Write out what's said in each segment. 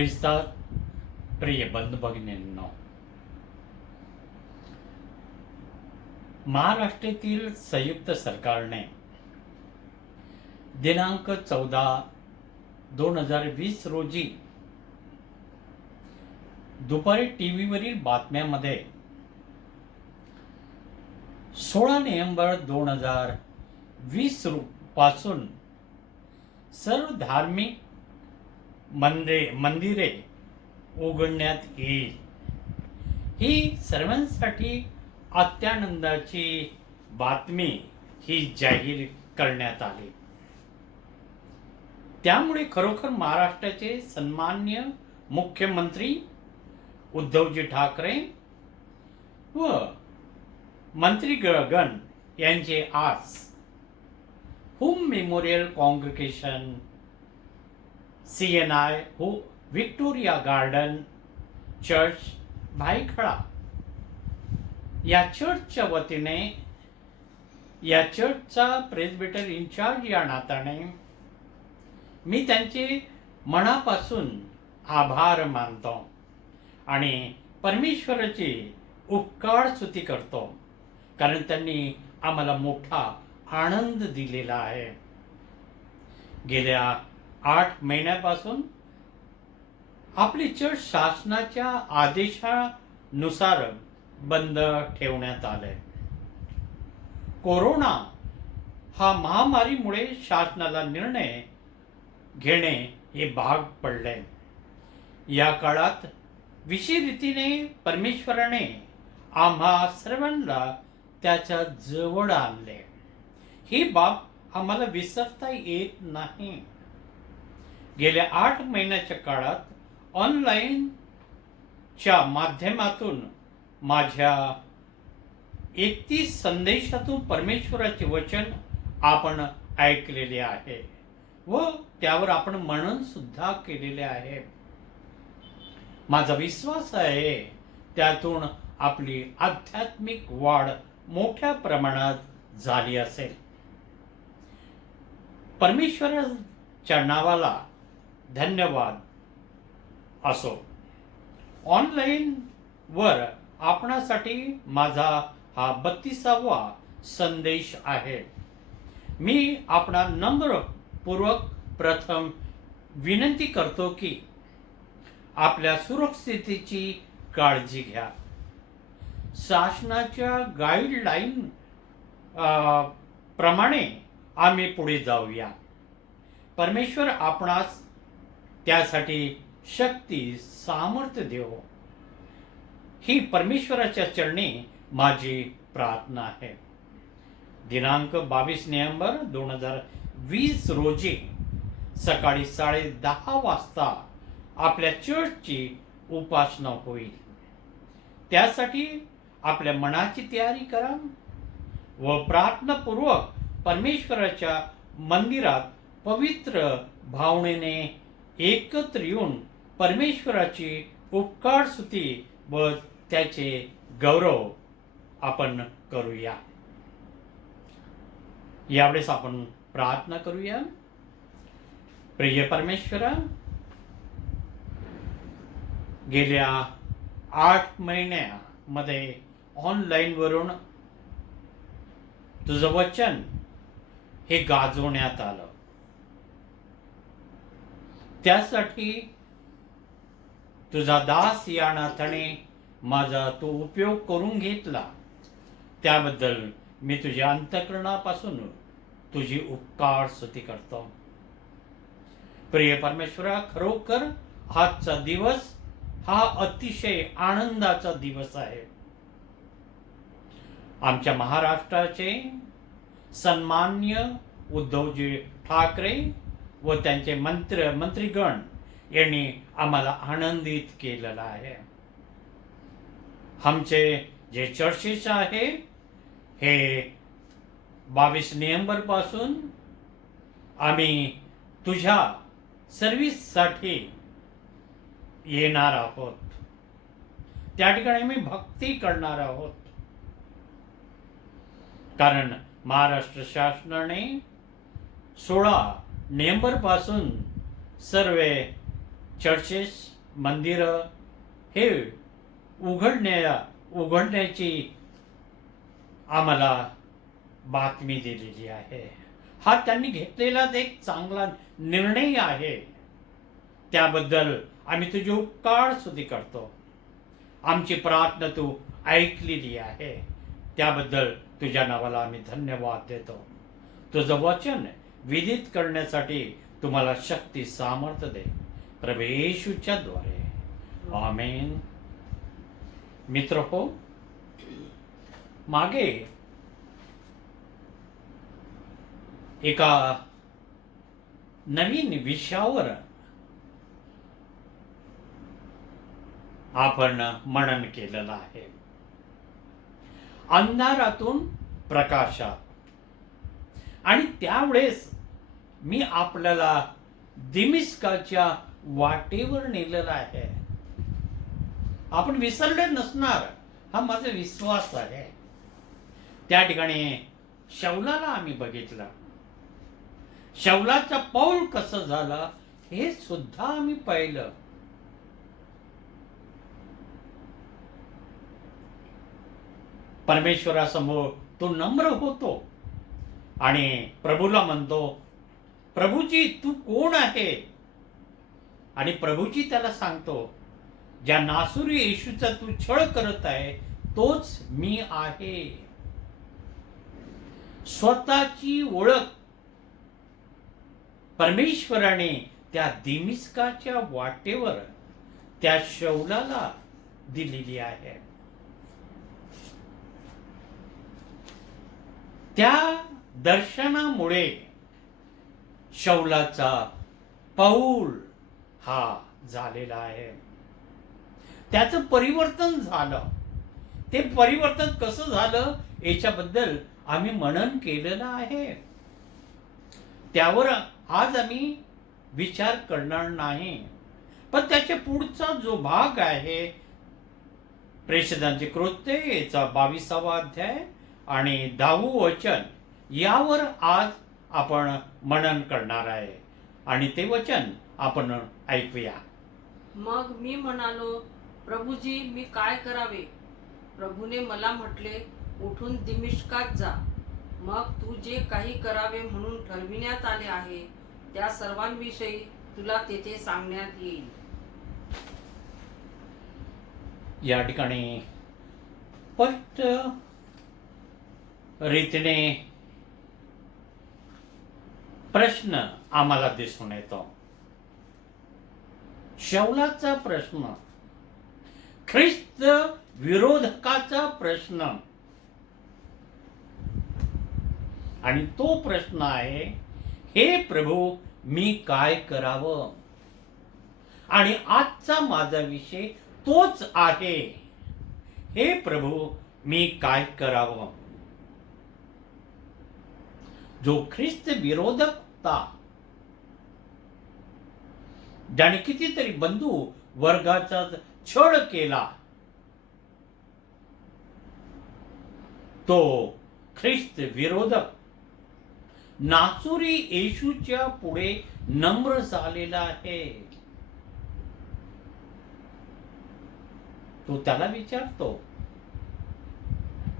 ख्रिस्तात प्रिय बंधू भगिनींनो, महाराष्ट्रातील संयुक्त सरकारने दिनांक 14/2020 रोजी दुपारी टीव्हीवरील बातम्यामध्ये 16 नोव्हेंबर 2020 पासून सर्व धार्मिक मंदिरे उघडण्यात येईल ही सर्वांसाठी अत्यानंदाची बातमी ही जाहीर करण्यात आली. त्यामुळे खरोखर महाराष्ट्राचे सन्माननीय मुख्यमंत्री उद्धवजी ठाकरे व मंत्रीगण यांचे आज home memorial congregation CNI Victoria garden church Byculla या चर्चच्या वतीने या चर्चचा प्रेस्बिटर इन्चार्ज या नात्याने मी त्यांचे मनापासून आभार मानतो आणि परमेश्वराची उपकार स्तुती करतो, कारण त्यांनी आम्हाला मोठा आनंद दिलेला आहे. गेल्या 8 महिन्यापासून आपली चर्च शासनाच्या आदेशानुसार बंद ठेवण्यात आले. कोरोना हा महामारीमुळे शासनाला निर्णय घेणे हे भाग पडले. या काळात विशेष रीतीने परमेश्वराने आम्हा सर्वांना त्याच्या जवळ आणले. ही बाब आम्हाला विसरता येत नाही. गेल्या 8 महिन्याच्या काळात ऑनलाईनच्या माध्यमातून माझ्या 31 संदेशातून परमेश्वराचे वचन आपण ऐकलेले आहे व त्यावर आपण मनन सुद्धा केलेले आहे. माझा विश्वास आहे त्यातून आपली आध्यात्मिक वाढ मोठ्या प्रमाणात झाली असेल. परमेश्वराच्या नावाला धन्यवाद असो. ऑनलाईन वर आपणासाठी माझा हा 32वा संदेश आहे. मी आपणा नम्रपूर्वक प्रथम विनंती करतो की आपल्या सुरक्षिततेची काळजी घ्या. शासनाच्या गाईडलाईन प्रमाणे आम्ही पुढे जाऊया. परमेश्वर आपणास त्यासाठी शक्ती सामर्थ्य देव ही परमेश्वराच्या चरणी माझी प्रार्थना आहे. दिनांक 22 नोव्हेंबर 2020 रोजी सकाळी 10:30 वाजता आपल्या चर्चची उपासना होईल. त्यासाठी आपल्या मनाची तयारी करा व प्रार्थनापूर्वक परमेश्वराच्या मंदिरात पवित्र भावनेने एकत्र येऊन परमेश्वराची उपकार स्तुती व त्याचे गौरव आपण करूया. यावेळेस आपण प्रार्थना करूया. प्रिय परमेश्वरा, गेल्या 8 महिन्यामध्ये ऑनलाईन वरून तुझं वचन हे गाजवण्यात आलं. त्यासाठी तुझा दास या नात्याने माझा तो उपयोग करून घेतला, त्याबद्दल मी तुझ्या अंतःकरणापासून तुझी उपकार स्तुती करतो. प्रिय परमेश्वरा, खरोखर आजचा दिवस हा अतिशय आनंदाचा दिवस आहे. आमच्या महाराष्ट्राचे सन्माननीय उद्धवजी ठाकरे व त्यांचे मंत्रीगण यांनी आम्हाला आनंदित केलेला आहे. आमचे जे चर्चेस आहे हे 22 नोव्हेंबर पासून आम्ही तुझ्या सर्व्हिससाठी येणार आहोत. त्या ठिकाणी आम्ही भक्ती करणार आहोत, कारण महाराष्ट्र शासनाने 16 नोव्हेंबर पासून सर्व चर्चेस, मंदिरं हे उघडण्याची आम्हाला बातमी दिलेली आहे. हा त्यांनी घेतलेलाच एक चांगला निर्णय आहे. त्याबद्दल आम्ही तुझी उपकार स्तुती करतो. आमची प्रार्थना तू ऐकलेली आहे, त्याबद्दल तुझ्या नावाला आम्ही धन्यवाद देतो. तुझं वचन विदित करण्यासाठी तुम्हाला शक्ती सामर्थ्य दे, प्रभू येशूच्या द्वारे. आमेन. मित्र हो, मागे एका नवीन विषयावर आपण मनन केलेलं आहे. अंधारातून प्रकाशात. आणि त्यावेळेस मी आपल्याला दिमिस्काच्या वाटेवर नेलेलं आहे. आपण विसरले नसणार, हा माझा विश्वास आहे. त्या ठिकाणी शौलाला आम्ही बघितलं. शौलाचा पाऊल कसं झालं हे सुद्धा आम्ही पाहिलं. परमेश्वरासमोर तो नम्र होतो आणि प्रभूला म्हणतो, प्रभूजी तू कोण आहे? आणि प्रभूजी त्याला सांगतो, ज्या नासुरी येशूचा तू छळ करत आहे तोच मी आहे. स्वतःची ओळख परमेश्वराने त्या दिमिस्काच्या वाटेवर त्या शौलाला दिलेली आहे. त्या दर्शनामुळे शौलाचा पाऊल हा झालेला आहे. त्याचं परिवर्तन झालं. ते परिवर्तन कसं झालं याच्याबद्दल आम्ही मनन केलेलं आहे. त्यावर आज आम्ही विचार करणार नाही. पण त्याच्या पुढचा जो भाग आहे, प्रेषितांची कृत्ये याचा 22वा अध्याय आणि 10वं वचन, यावर आज आपण मनन करणार आहे. आणि ते वचन आपण ऐकूया. मग मी म्हणालो, प्रभूजी मी काय करावे? प्रभूने मला म्हटले, उठून दिमिश्कात जा. मग तू जे काही करावे म्हणून ठरविण्यात आले आहे त्या सर्वांविषयी तुला तेथे सांगण्यात येईल. या ठिकाणी स्पष्ट रीतीने प्रश्न आम्हाला दिसून येतो. शौलाचा प्रश्न, ख्रिस्त विरोधकाचा प्रश्न. आणि तो प्रश्न आहे, हे प्रभू मी काय करावं? आणि आजचा माझा विषय तोच आहे, हे प्रभू मी काय करावं? जो ख्रिस्त विरोधक होता, ज्याने कितीतरी बंधू वर्गाचा छळ केला, तो ख्रिस्त विरोधक नासुरी येशूच्या पुढे नम्र झालेला आहे. तो त्याला विचारतो,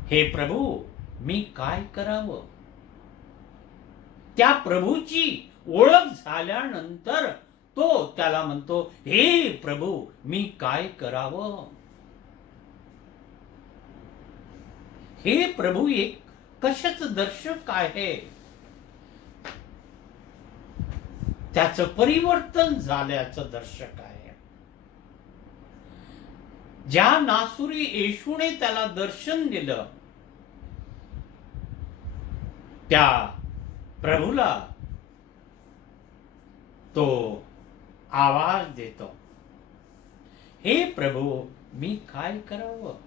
हे प्रभू मी काय करावं? त्या प्रभूची ओळख झाल्यानंतर तो त्याला म्हणतो, हे प्रभू मी काय करावं? हे प्रभू एक कशाच दर्शक आहे? त्याचं परिवर्तन झाल्याचं दर्शक आहे. ज्या नासुरी येशूने त्याला दर्शन दिलं, त्या प्रभूला तो आवाज देतो, हे प्रभू मी काय करावं?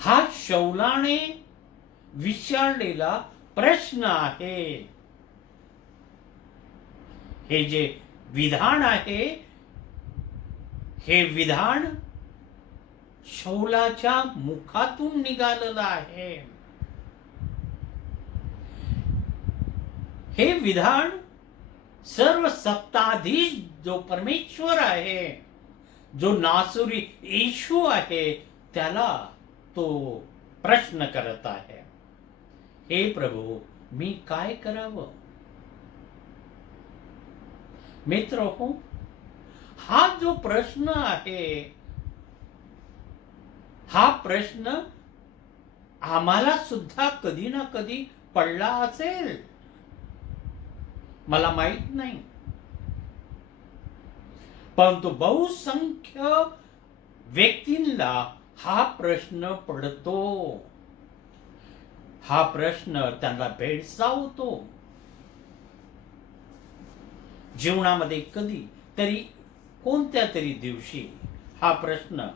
हा शौलाने विचारलेला प्रश्न आहे. हे जे विधान आहे, हे विधान शौलाच्या मुखातून निघालेलं आहे. हे विधान सर्व सत्ताधीश जो परमेश्वर आहे, जो नासुरी येशू आहे, त्याला तो प्रश्न करत आहे, हे प्रभू मी काय करावं? मित्र हो, हा जो प्रश्न आहे, हा प्रश्न आम्हाला सुद्धा कधी ना कधी पडला असेल, मला माहित नाही. परंतु बहुसंख्य व्यक्तींना हा प्रश्न पडतो, हा प्रश्न त्यांना भेडसावतो. जीवनामध्ये कधी तरी कोणत्या तरी दिवशी हा प्रश्न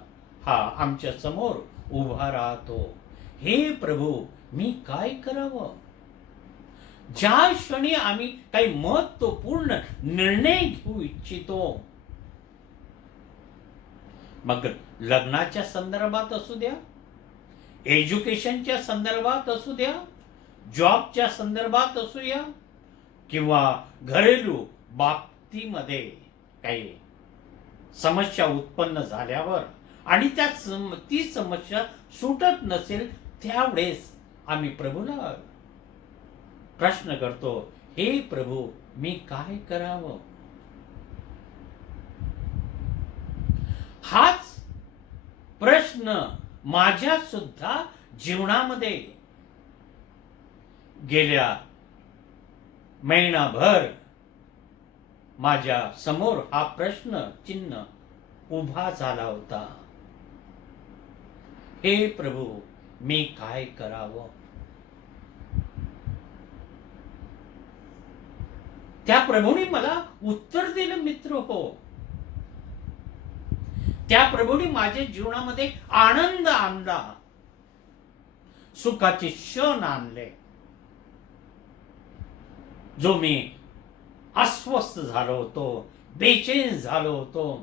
हा आमच्या समोर उभा राहतो, हे प्रभू मी काय करावं? ज्या क्षणी आम्ही काही महत्त्वपूर्ण निर्णय घेऊ इच्छितो, मग लग्नाच्या संदर्भात असू द्या, एज्युकेशनच्या संदर्भात असू द्या, जॉबच्या संदर्भात असू द्या, किंवा घरेलू बाबतीमध्ये काही समस्या उत्पन्न झाल्यावर आणि ती समस्या सुटत नसेल, त्यावेळेस आम्ही प्रभूला प्रश्न करतो, हे प्रभू मी काय करावं? हाच प्रश्न माझ्या सुद्धा जीवनामध्ये गेल्या महिनाभर माझ्या समोर हा प्रश्न चिन्ह उभा झाला होता, हे प्रभू मी काय करावं? त्या प्रभूने मला उत्तर दिलं मित्र हो. त्या प्रभूने माझ्या जीवनामध्ये आनंद आणला, सुखाचे क्षण आणले. जो मी अस्वस्थ झालो होतो, बेचैन झालो होतो,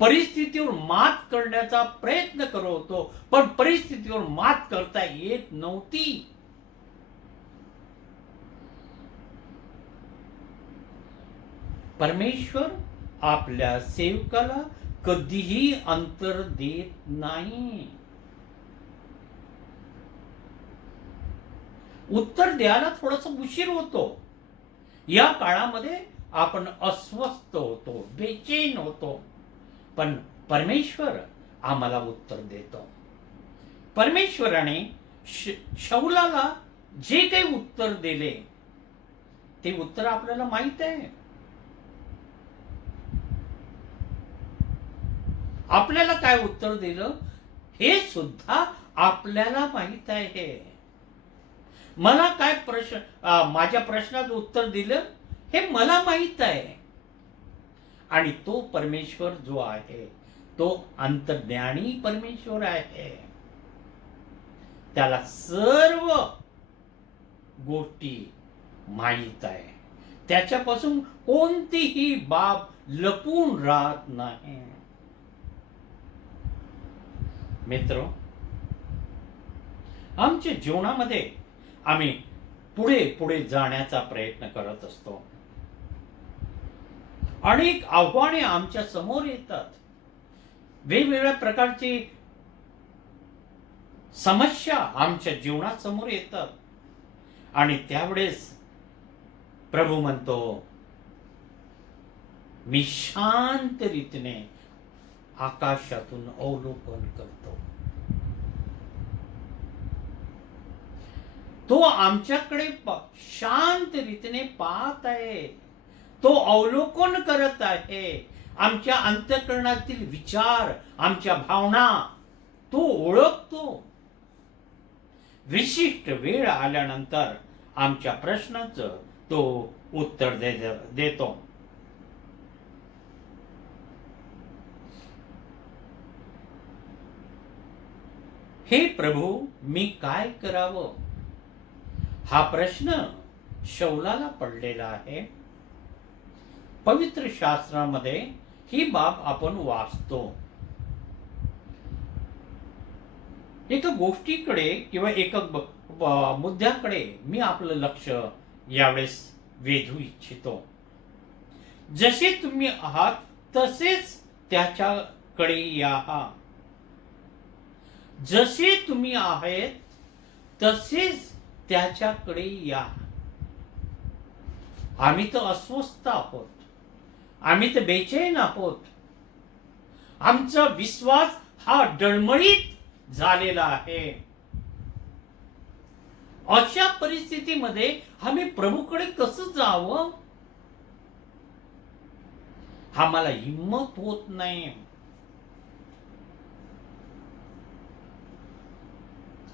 परिस्थितीवर मात करण्याचा प्रयत्न करत होतो, पण परिस्थितीवर मात करता येत नव्हती. परमेश्वर आपल्या सेवकाला कधीही अंतर देत नाही. उत्तर द्यायला थोडासा उशीर होतो. या काळामध्ये आपण अस्वस्थ होतो, बेचैन होतो, पण परमेश्वर आम्हाला उत्तर देतो. परमेश्वराने शौलाला जे काही उत्तर दिले, ते उत्तर आपल्याला माहित आहे. आपल्याला काय उत्तर दिलं हे सुद्धा आपल्याला माहित आहे. मला काय माझ्या प्रश्नाचं उत्तर दिलं हे मला माहित आहे. आणि तो परमेश्वर जो आहे, तो अंतर्ज्ञानी परमेश्वर आहे. त्याला सर्व गोष्टी माहित आहे. त्याच्यापासून कोणतीही बाब लपून राहत नाही. मित्र, आमच्या जीवनामध्ये आम्ही पुढे पुढे जाण्याचा प्रयत्न करत असतो. अनेक आव्हाने आमच्या समोर येतात, वेगवेगळ्या प्रकारची समस्या आमच्या जीवनात समोर येतात. आणि त्यावेळेस प्रभू म्हणतो, मी शांत रीतीने आकाशातून अवलोकन करतो. तो आमच्याकडे शांत रीतीने पाहत आहे, तो अवलोकन करत आहे. आमच्या अंतःकरणातील विचार, आमच्या भावना तो ओळखतो. विशिष्ट वेळ आल्यानंतर आमच्या प्रश्नाचं तो उत्तर देतो. हे प्रभू मी काय करावं? हा प्रश्न शौलाला पडलेला आहे. पवित्र शास्त्रामध्ये ही बाब आपण वाचतो. एका गोष्टीकडे किंवा एका मुद्द्याकडे मी आपलं लक्ष यावेळेस वेधू इच्छितो. जसे तुम्ही आहात तसेच त्याच्याकडे या. जसे तुम्ही आहेत तसेच त्याच्याकडे या. आम्ही तर अस्वस्थ आहोत, आम्ही तर बेचैन आहोत. आमचा विश्वास हा डळमळीत झालेला आहे. अशा परिस्थितीमध्ये आम्ही प्रभूकडे कसं जावं? आम्हाला हिम्मत होत नाही.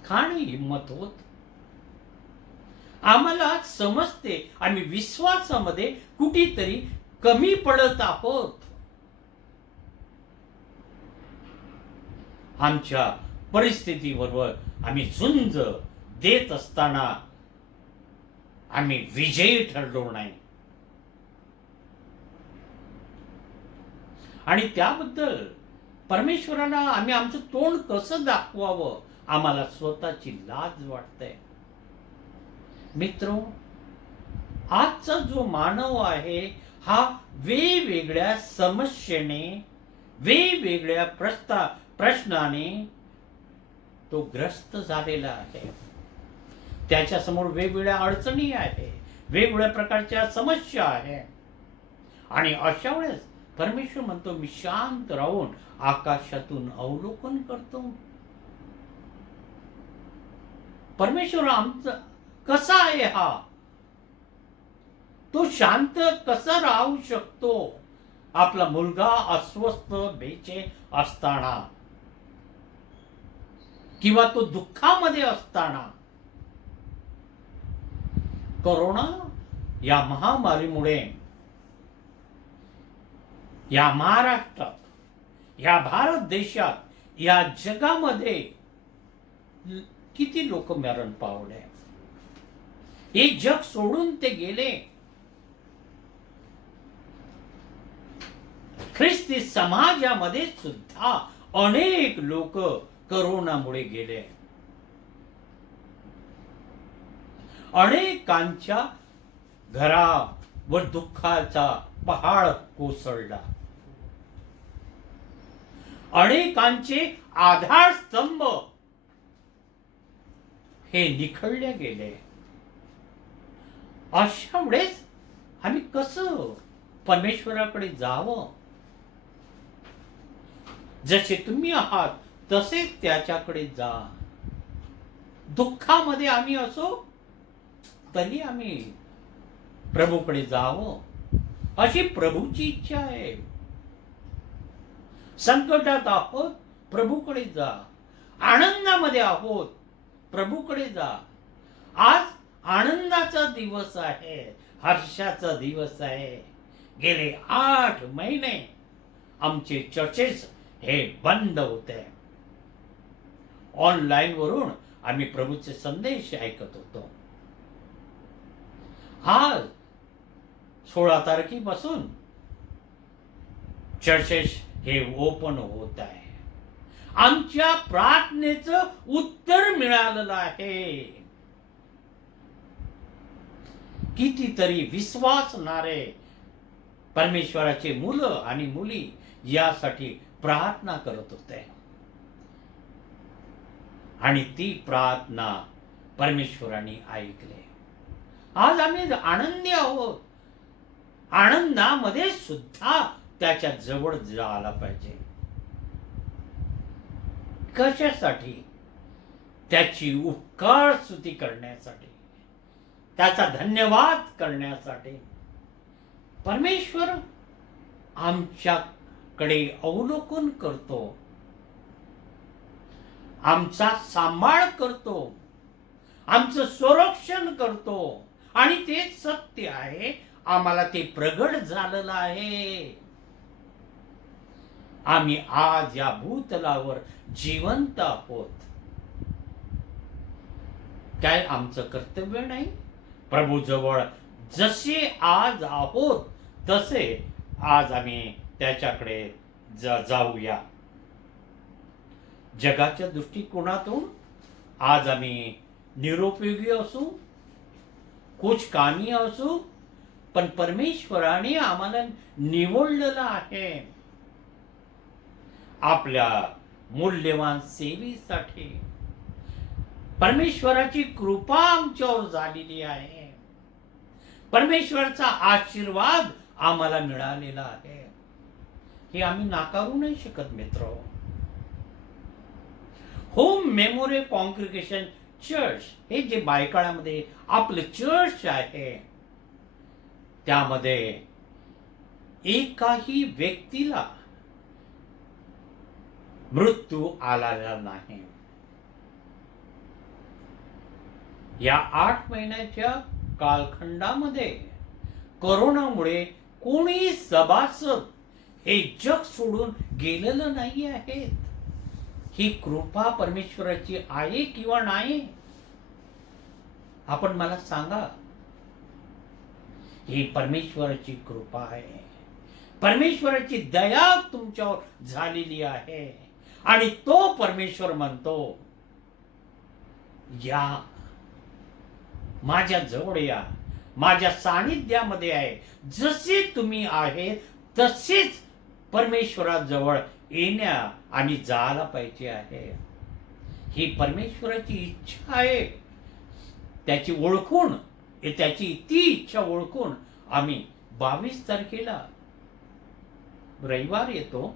का नाही हिम्मत होत? आम्हाला समजते आम्ही विश्वासामध्ये कुठेतरी कमी पडत आहोत. आमच्या परिस्थितीबरोबर आम्ही झुंज देत असताना आम्ही विजयी ठरलो नाही. आणि त्याबद्दल परमेश्वराला आम्ही आमचं तोंड कसं दाखवावं आम्हाला स्वतःची लाज वाटते. मित्रो, आजचा जो मानव आहे हा वेगवेगळ्या समस्येने, वेगवेगळ्या प्रश्नाने तो ग्रस्त झालेला आहे. त्याच्या समोर वेगवेगळ्या अडचणी आहे, वेगवेगळ्या प्रकारच्या समस्या आहे. आणि अशा वेळेस परमेश्वर म्हणतो, मी शांत राहून आकाशातून अवलोकन करतो. परमेश्वर आमचा कसा आहे हा? तो शांत कसा राहू शकतो? आपला मुलगा अस्वस्थ बेचैन असताना किंवा तो दुःखामध्ये असताना. कोरोना या महामारीमुळे या महाराष्ट्रात, या भारत देशात, या जगामध्ये किती लोक मरण पावले. हे जग सोडून ते गेले. ख्रिस्ती समाजामध्ये सुद्धा अनेक लोक करोनामुळे गेले. अनेकांच्या घरावर दुःखाचा पहाड कोसळला. अनेकांचे आधारस्तंभ हे निखळले गेले. अशा वेळेस आम्ही कसं परमेश्वराकडे जावं? जसे तुम्ही आहात तसेच त्याच्याकडे जा. दुःखामध्ये आम्ही असो तरी आम्ही प्रभूकडे जावं अशी प्रभूची इच्छा आहे. संकटात आहोत प्रभूकडे जा. आनंदामध्ये आहोत प्रभूकडे जा. आज आनंदाचा दिवस आहे, हर्षाचा दिवस आहे. गेले 8 महिने आमचे चर्चेस हे बंद होते. ऑनलाईन वरून आम्ही प्रभूचे संदेश ऐकत होतो. आज 16 तारखेपासून चर्चेस हे ओपन होत आहे. आमच्या प्रार्थनेचं उत्तर मिळालेलं आहे. कितीतरी विश्वासणारे परमेश्वराचे मुलं आणि मुली यासाठी प्रार्थना करत होते आणि ती प्रार्थना परमेश्वराने ऐकले. आज आम्ही आनंदी आहोत. आनंदामध्ये सुद्धा त्याच्या जवळ जायला पाहिजे. कशासाठी? त्याची उपकार स्तुती करण्यासाठी, त्याचा धन्यवाद करण्यासाठी. परमेश्वर आमच्याकडे अवलोकन करतो, आमचा सांभाळ करतो, आमचं संरक्षण करतो आणि ते सत्य आहे. आम्हाला ते प्रगट झालेलं आहे. आम्ही आज या भूतलावर जिवंत आहोत. काय आमचं कर्तव्य नाही? प्रभूजवळ जसे आज आहोत तसे आज आम्ही त्याच्याकडे जाऊया. जगाच्या दृष्टिकोनातून आज आम्ही निरुपयोगी असू कुछ कामी असू, पण परमेश्वराने आम्हाला निवडलेलं आहे आपल्या मूल्यवान सेवेसाठी. परमेश्वराची कृपा आमच्यावर झालेली आहे. परमेश्वराचा आशीर्वाद आम्हाला मिळालेला आहे. हे आम्ही नाकारू नाही शकत मित्र. होम मेमोरियल कॉन्ग्रिगेशन चर्च हे जे बायकाळामध्ये आपलं चर्च आहे, त्यामध्ये एकाही व्यक्तीला मृत्यू आलेला नाही. या 8 महिन्याच्या कालखंडामध्ये कोरोनामुळे कोणी सभासद हे जग सोडून गेलेलं नाही आहे. ही कृपा परमेश्वराची आहे किंवा नाही, आपण मला सांगा. ही परमेश्वराची कृपा आहे. परमेश्वराची दया तुमच्यावर झालेली आहे. आणि तो परमेश्वर म्हणतो, या माझ्या जवळ या, माझ्या सानिध्यामध्ये आहे. जसे तुम्ही आहे तसेच परमेश्वराजवळ येण्या आणि जायला पाहिजे आहे. ही परमेश्वराची इच्छा आहे. त्याची ओळखून, त्याची ती इच्छा ओळखून आम्ही 22 तारखेला रविवार येतो.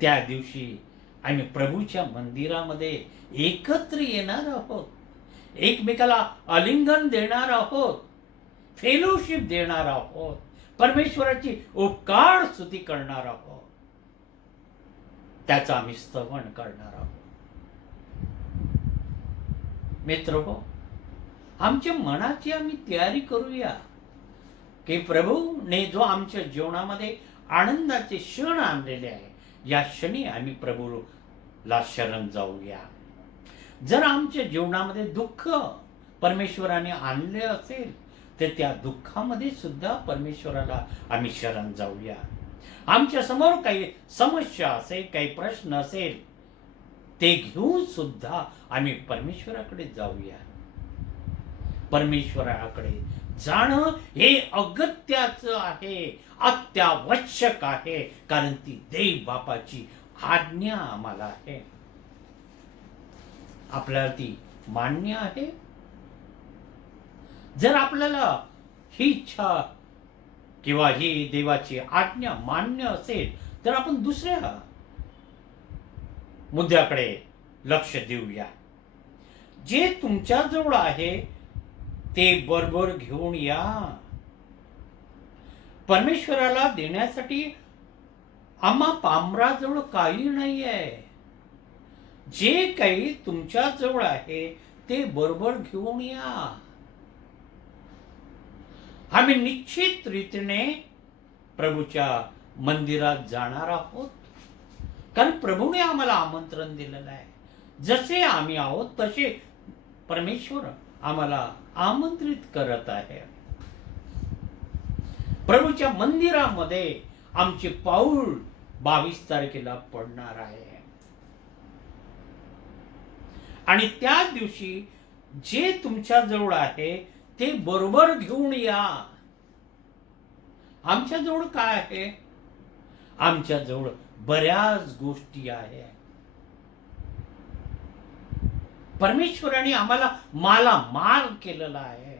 त्या दिवशी आम्ही प्रभूच्या मंदिरामध्ये एकत्र येणार आहोत. एकमेकाला आलिंगन देणार आहोत, फेलोशिप देणार आहोत, परमेश्वराची उपकार स्तुती करणार आहोत, त्याचा आम्ही स्तवन करणार आहोत. मित्र हो, आमच्या मनाची आम्ही तयारी करूया की प्रभूने जो आमच्या जीवनामध्ये आनंदाचे क्षण आणलेले आहे, या क्षणी आम्ही प्रभूला शरण जाऊया. जर आमच्या जीवनामध्ये दुःख परमेश्वराने आणले असेल तर त्या दुःखामध्ये सुद्धा परमेश्वराला आम्ही शरण जाऊया. आमच्या समोर काही समस्या असेल, काही प्रश्न असेल, ते घेऊन सुद्धा आम्ही परमेश्वराकडे जाऊया. परमेश्वराकडे जाणं हे अगत्याचं आहे, अत्यावश्यक आहे, कारण ती देव बापाची आज्ञा आम्हाला आहे. आपल्याला ती मान्य आहे. जर आपल्याला ही इच्छा किंवा ही देवाची आज्ञा मान्य असेल तर आपण दुसऱ्या मुद्द्याकडे लक्ष देऊया. जे तुमच्या जवळ आहे ते बरोबर घेऊन या. परमेश्वराला देण्यासाठी आम्हा पामराजवळ काही नाही आहे. जे काही तुमच्या जवळ आहे ते बरोबर घेऊन या. आम्ही निश्चित रीतीने प्रभूच्या मंदिरात जाणार आहोत, कारण प्रभूने आम्हाला आमंत्रण दिलेलं आहे. जसे आम्ही आहोत तसे परमेश्वर आम्हाला आमंत्रित करत आहे. प्रभूच्या मंदिरामध्ये आमचे पाऊल 22 तारखेला पडणार आहे. आणि त्या दिवशी जे तुमच्या जवळ आहे ते बरोबर घेऊन या. आमच्या जवळ काय आहे? आमच्या जवळ बऱ्याच गोष्टी आहेत. परमेश्वराने आम्हाला मालामाल केलेला आहे.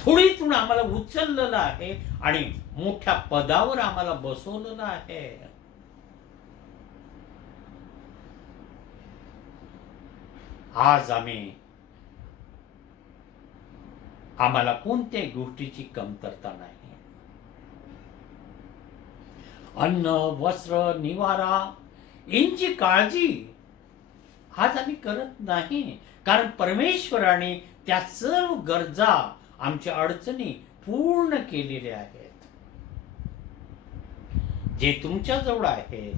थोडीतून आम्हाला उचललेलं आहे आणि मोठ्या पदावर आम्हाला बसवलेलं आहे. आज आम्हाला कोणत्याही गोष्टीची कमतरता नाही. अन्न, वस्त्र, निवारा यांची काळजी आज आम्ही करत नाही, कारण परमेश्वराने त्या सर्व गरजा, आमच्या अडचणी पूर्ण केलेल्या आहेत. जे तुमच्या जवळ आहे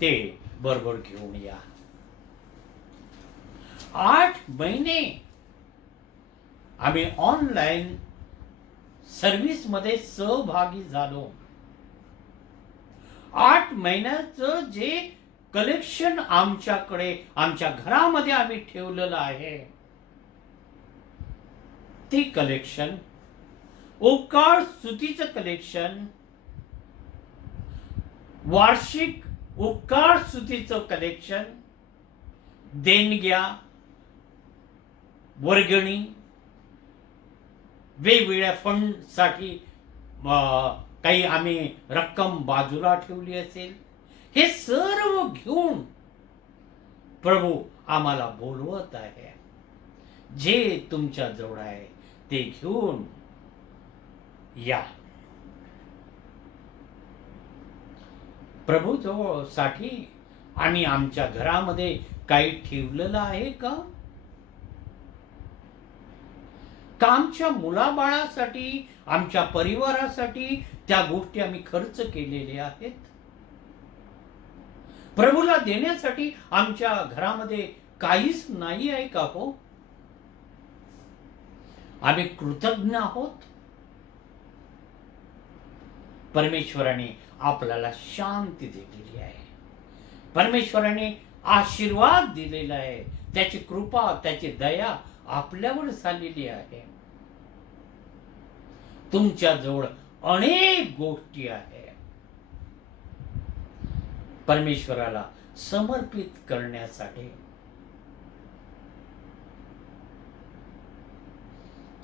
ते बरोबर घेऊन या. 8 महिने आम्ही ऑनलाईन सर्व्हिस मध्ये सहभागी झालो. 8 महिन्याचं जे कलेक्शन आमच्याकडे, आमच्या घरामध्ये आम्ही ठेवलेलं आहे, ते कलेक्शन, ओकार स्तुतीचं कलेक्शन, वार्षिक ओकार स्तुतीचं कलेक्शन, देणग्या, वर्गणी, वेगवेगळ्या फंडसाठी काही आम्ही रक्कम बाजूला ठेवली असेल, हे सर्व घेऊन प्रभू आम्हाला बोलवत आहे. जे तुमच्या जवळ आहे ते घेऊन या. प्रभू जवळ साठी आम्ही आमच्या घरामध्ये काही ठेवलेलं आहे का? आमच्या मुलाबाळासाठी, आमच्या परिवारासाठी त्या गोष्टी आम्ही खर्च केलेल्या आहेत? प्रभूला देण्यासाठी आमच्या घरामध्ये काहीच नाही आहे का हो? आम्ही कृतज्ञ आहोत? परमेश्वराने आपल्याला शांती दिलेली आहे, परमेश्वराने आशीर्वाद दिलेला आहे, त्याची कृपा, त्याची दया आपल्यावर झालेली आहे. तुमच्या जवळ अनेक गोष्टी आहेत परमेश्वराला समर्पित करण्यासाठी.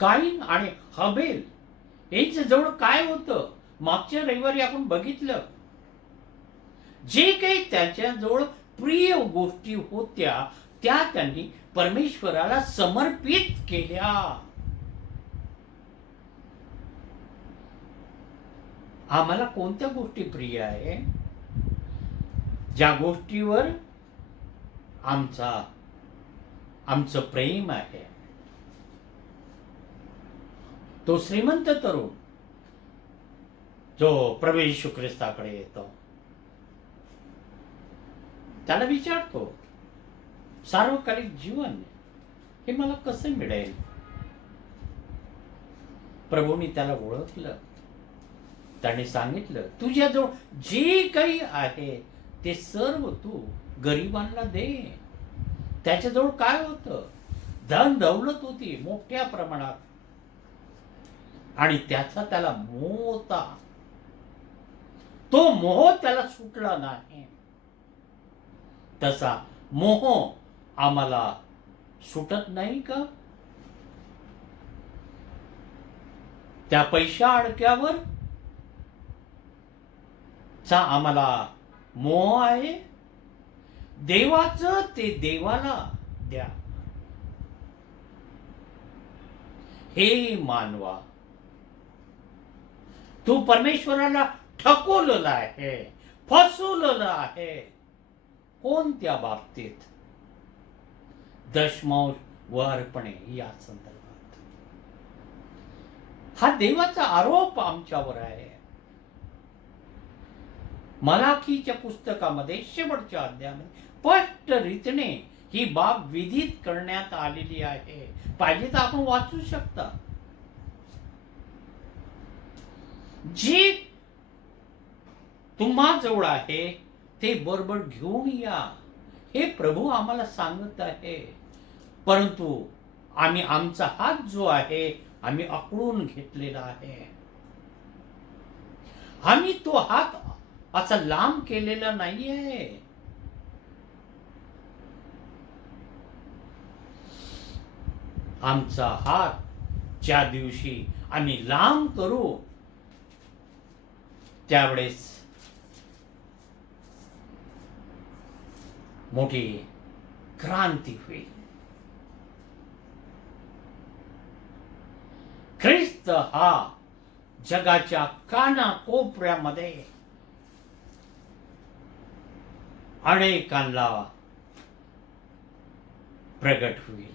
काईन आणि हबेल यांच्या जवळ काय होतं? मागच्या रविवारी आपण बघितलं. जे काही त्याच्याजवळ प्रिय गोष्टी होत्या त्या त्यांनी परमेश्वराला समर्पित केल्या. आम्हाला कोणत्या गोष्टी प्रिय आहे? ज्या गोष्टीवर आमचं प्रेम आहे. तो श्रीमंत तरुण जो प्रभू येशू ख्रिस्ताकडे येतो, त्याला विचारतो, सार्वकालिक जीवन हे मला कसं मिळेल? प्रभूंनी त्याला ओळखलं. त्याने सांगितलं, तुझ्याजवळ जे काही आहे ते सर्व तू गरिबांना दे. त्याच्याजवळ काय होतं? धन दौलत होती मोठ्या प्रमाणात, आणि त्याचा त्याला मोह होता. तो मोह त्याला सुटला नाही. तसा मोह आम्हाला सुटत नाही का? त्या पैशा अडक्यावर चा आम्हाला मोह आहे. देवाचं ते देवाला द्या. हे मानवा, तू परमेश्वराला ठकवलेला आहे, फसवलेला आहे. कोणत्या बाबतीत? दशमांश व अर्पणे या संदर्भात. हा देवाचा आरोप आमच्यावर आहे. मलाखीच्या पुस्तकामध्ये शेवटच्या अध्यायामध्ये स्पष्ट रीतीने ही बाब विधित करण्यात आलेली आहे. पाहिजे तर आपण वाचू शकता. जे तुम्हा जवळ आहे ते बरोबर घेऊन या, हे प्रभू आम्हाला सांगत आहे. परंतु आम्ही आमचा हात जो आहे आम्ही आकडून घेतलेला आहे. आम्ही तो हात असा लांब केलेला नाहीये. आमचा हात ज्या दिवशी आम्ही लांब करू त्यावेळेस मोठी क्रांती होईल. ख्रिस्त हा जगाच्या कानाकोपऱ्यामध्ये अनेकांना प्रगट होईल.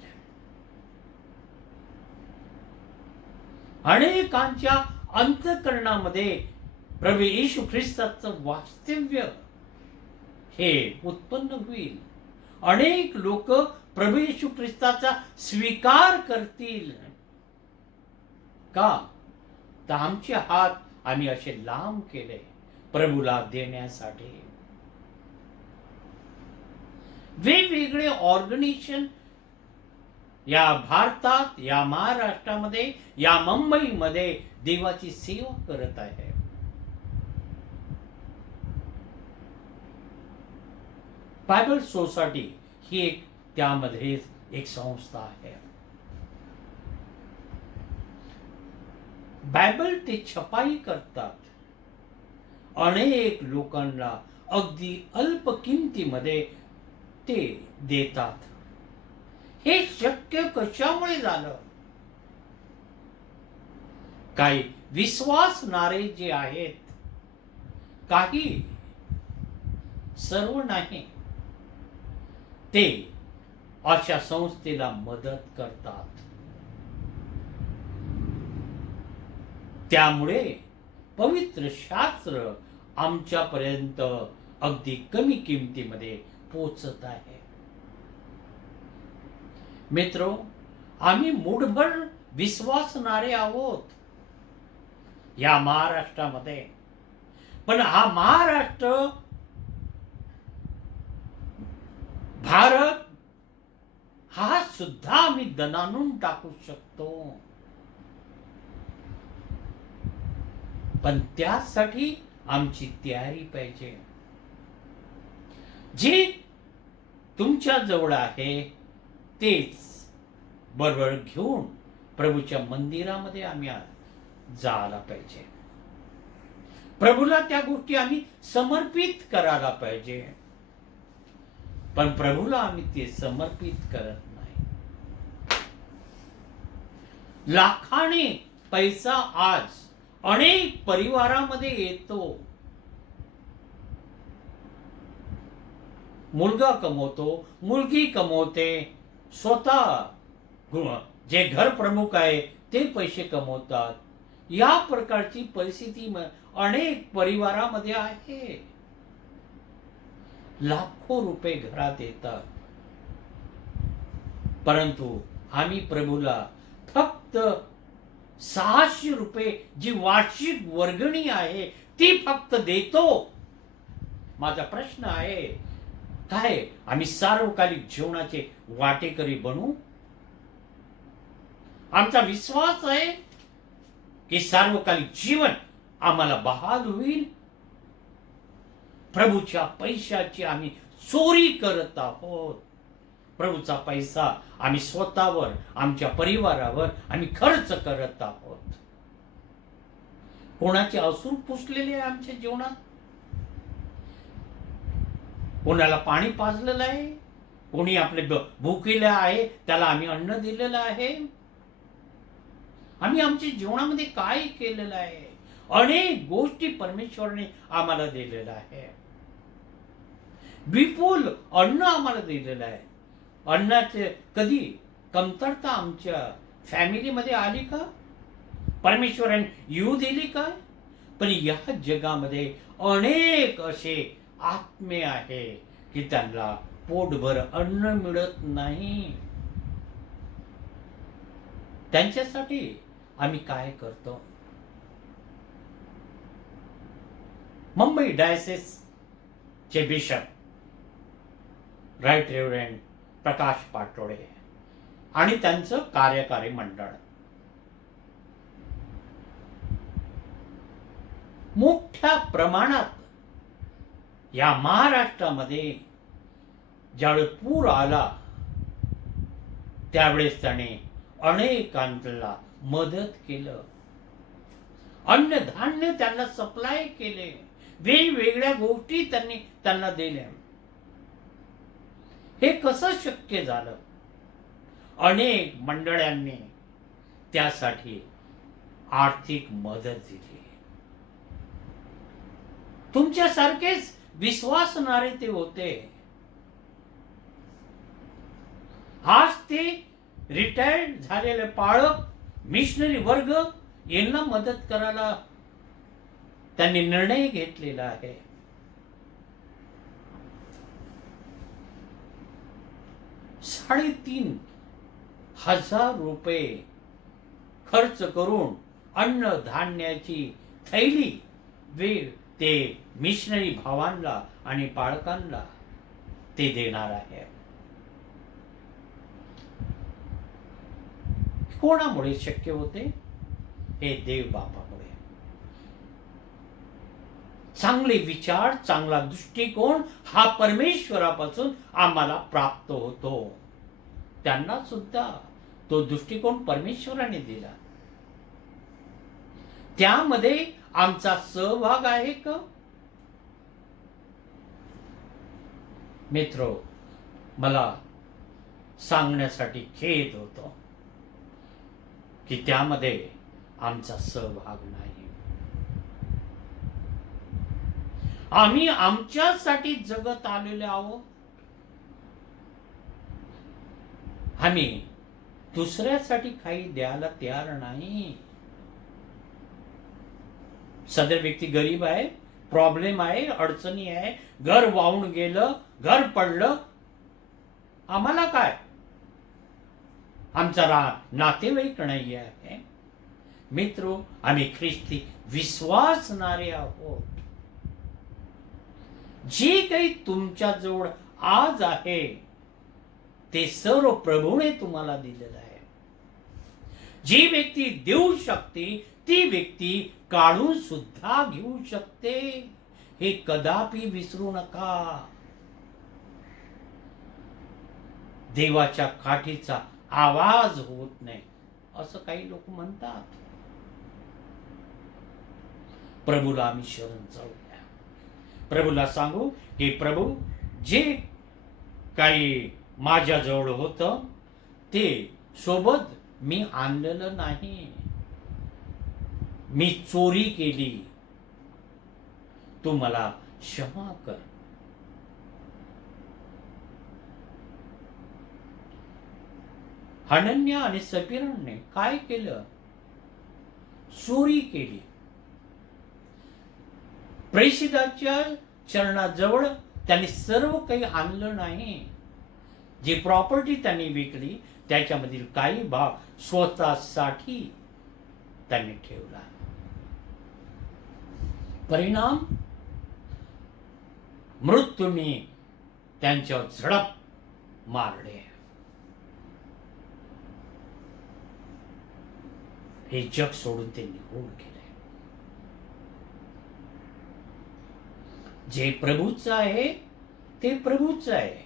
अनेकांच्या अंतःकरणामध्ये प्रभू येशू ख्रिस्ताचं वास्तव्य हे उत्पन्न होईल. अनेक लोक प्रभू येशू ख्रिस्ताचा स्वीकार करतील. का? तर आमचे हात आम्ही असे लांब केले प्रभूला देण्यासाठी. वेगवेगळे ऑर्गनायझेशन या भारतात, या महाराष्ट्रामध्ये, या मुंबईमध्ये देवाची सेवा करत आहे. बायबल सोसायटी ही एक त्यामध्येच एक संस्था आहे. बायबल ते छपाई करतात. अनेक लोकांना अगदी अल्प किमतीमध्ये ते देतात. हे शक्य कशामुळे झालं? काही विश्वासणारे जे आहेत, काही, सर्व नाही, ते अशा संस्थेला मदत करतात. त्यामुळे पवित्र शास्त्र आमच्यापर्यंत अगदी कमी किमतीमध्ये पोचत आहे. मित्रो, आम्ही मूठभर विश्वासणारे आहोत या महाराष्ट्रामध्ये. पण हा महाराष्ट्र, भारत हा सुद्धा आम्ही दणानून टाकू शकतो. पण त्यासाठी आमची तयारी पाहिजे. जे तुमच्या जवळ आहे तेच बरोबर घेऊन प्रभूच्या मंदिरामध्ये आम्ही जायला पाहिजे. प्रभूला त्या गोष्टी आम्ही समर्पित करायला पाहिजे. पण प्रभूला आम्ही ते समर्पित करत नाही. लाखाने पैसा आज अनेक परिवारामध्ये येतो. मुलगा कमवतो, मुलगी कमवते, स्वतः जे घर प्रमुख आहे ते पैसे कमवतात. या प्रकारची परिस्थिती अनेक परिवारामध्ये आहे. लाखो रुपये घरात येतात, परंतु आम्ही प्रभूला फक्त 600 रुपये जी वार्षिक वर्गणी आहे ती फक्त देतो. माझा प्रश्न आहे, काय आम्ही सार्वकालिक जीवनाचे वाटेकरी बनू? आमचा विश्वास आहे की सार्वकालिक जीवन आम्हाला बहाल होईल. प्रभूच्या पैशाची आम्ही चोरी करत आहोत. प्रभूचा पैसा आम्ही स्वतःवर, आमच्या परिवारावर आम्ही खर्च करत आहोत. कोणाचे असूर पुसलेले आहे आमच्या जीवनात? कोणाला पाणी पाजलेलं आहे? कोणी आपले भुकेले आहे त्याला आम्ही अन्न दिलेलं आहे? आम्ही आमच्या जीवनामध्ये काय केलेलं आहे? अनेक गोष्टी परमेश्वराने आम्हाला दिलेल्या आहे. विपुल अन्न आम्हाला दिलेलं आहे. अन्नाचे कधी कमतरता आमच्या फॅमिलीमध्ये आली का? परमेश्वराने येऊ दिली का? पण या जगामध्ये अनेक असे आत्मे आहे की त्यांना पोटभर अन्न मिळत नाही. त्यांच्यासाठी आम्ही काय करतो? मुंबई डायसेस चे बिशप राईट रेव्हरंड प्रकाश पाटोळे आणि त्यांचं कार्यकारी मंडळ मोठ्या प्रमाणात या महाराष्ट्रामध्ये ज्यावेळेस पूर आला त्यावेळेस त्याने अनेकांना मदत केलं. अन्नधान्य त्यांना सप्लाय केले. वेगवेगळ्या गोष्टी त्यांना दिल्या. हे कसं शक्य झालं? अनेक मंडळांनी त्यासाठी आर्थिक मदत दिली. तुमच्यासारखेच विश्वासणारे ते होते. आज ते रिटायर्ड झालेले पाळक मिशनरी वर्ग यांना मदत करायला त्यांनी निर्णय घेतलेला आहे. ₹3,500 खर्च करून अन्नधान्याची थैली ते मिशनरी भावांना आणि पाळकांना ते देणार आहे. कोणामुळे शक्य होते? हे देव बापामुळे. चांगले विचार, चांगला दृष्टिकोन हा परमेश्वरापासून आम्हाला प्राप्त होतो. त्यांना सुद्धा तो दृष्टिकोन परमेश्वराने दिला. त्यामध्ये आमचा सहभाग आहे का? मित्र, मला सांगण्यासाठी खेद होतो की त्यामध्ये आमचा सहभाग नाही. आम्ही आमच्यासाठी जगत आलेले आहोत. आम्ही दुसऱ्यासाठी काही द्यायला तयार नाही. सदर व्यक्ती गरीब आहे, प्रॉब्लेम आहे, अडचणी आहे, घर वाहून गेलं, घर पडलं, आम्हाला काय? आमचा नातेवाईक नाही आहे. मित्र, आम्ही ख्रिस्ती विश्वासणारे आहोत. जे काही तुमच्या जवळ आज आहे ते सर्व प्रभूने तुम्हाला दिलेलं आहे. जी व्यक्ती देऊ शकते ती व्यक्ती काढून सुद्धा घेऊ शकते. हे कदापि विसरू नका. देवाच्या काठीचा आवाज होत नाही असं काही लोक म्हणतात. प्रभूला आम्ही शरण जाऊया. प्रभूला सांगू की प्रभू, जे काही माझ्याजवळ होतं ते सोबत मी आणलेलं नाही. मी चोरी केली, तू मला क्षमा कर. हनन्या आणि सफीराने काय केलं? चोरी केली. प्रेषिताच्या चरणाजवळ त्यांनी सर्व काही आणलं नाही. जी प्रॉपर्टी त्यांनी विकली त्याच्यामधील काही भाग स्वतःसाठी त्यांनी ठेवला. परिणाम, मृत्यूने त्यांच्यावर झडप मारले. हे जग सोडून ते निघून गेले. जे प्रभूचं आहे ते प्रभूचं आहे.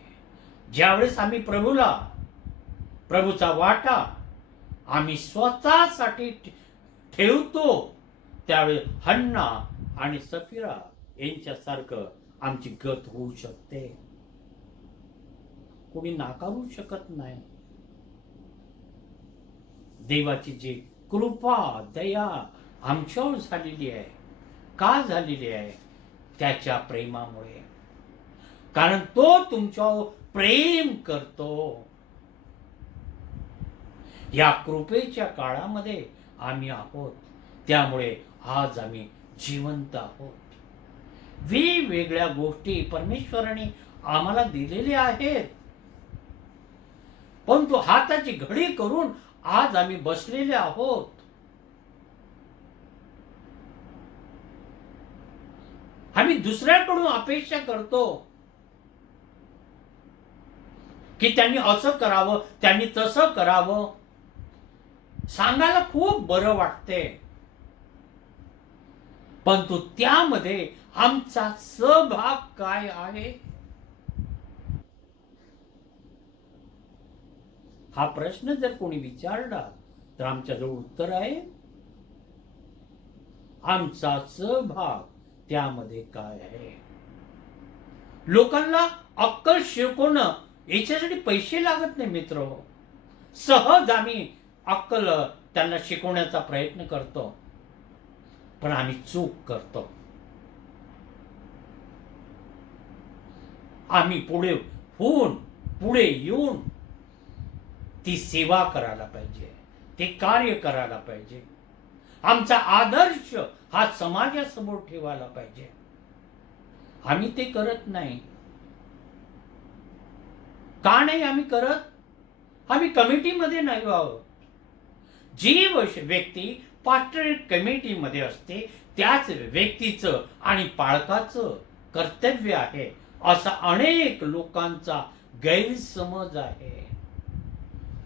ज्यावेळेस आम्ही प्रभूचा वाटा आम्ही स्वतःसाठी ठेवतो त्यावेळेस हन्ना आणि सफीरा यांच्यासारखं आमची गत होऊ शकते. कोणी नाकारू शकत नाही. देवाची जी कृपा दया आमच्यावर झालेली आहे, का झालेली आहे? त्याच्या प्रेमामुळे. कारण तो तुमच्यावर प्रेम करतो. या कृपेच्या काळामध्ये आम्ही आहोत. त्यामुळे आज आम्ही जिवंत आहोत. वेगवेगळ्या गोष्टी परमेश्वराने आम्हाला दिलेल्या आहेत, परंतु हाताची घडी करून आज आम्ही बसलेले आहोत. आम्ही दुसऱ्याकडून अपेक्षा करतो की त्यांनी असं करावं, त्यांनी तसं करावं. सांगायला खूप बरं वाटते, परंतु त्यामध्ये आमचा सहभाग काय आहे? हा प्रश्न जर कोणी विचारला तर आमच्याजवळ उत्तर आहे, आमचा सहभाग त्यामध्ये काय आहे? लोकांना अक्कल शिकवणं याच्यासाठी पैसे लागत नाही मित्र. सहज आम्ही अक्कल त्यांना शिकवण्याचा प्रयत्न करतो, पण आम्ही चूक करतो. आम्ही पुढे येऊन ती सेवा करायला पाहिजे, ते कार्य करायला पाहिजे. आमचा आदर्श हा समाजासमोर ठेवायला पाहिजे. आम्ही ते करत नाही. का नाही आम्ही करत? आम्ही कमिटीमध्ये नाही आहोत. जी व्यक्ती पास्टरेट कमिटीमध्ये असते त्याच व्यक्तीचं आणि पालकाचं कर्तव्य आहे असा अनेक लोकांचा गैरसमज आहे.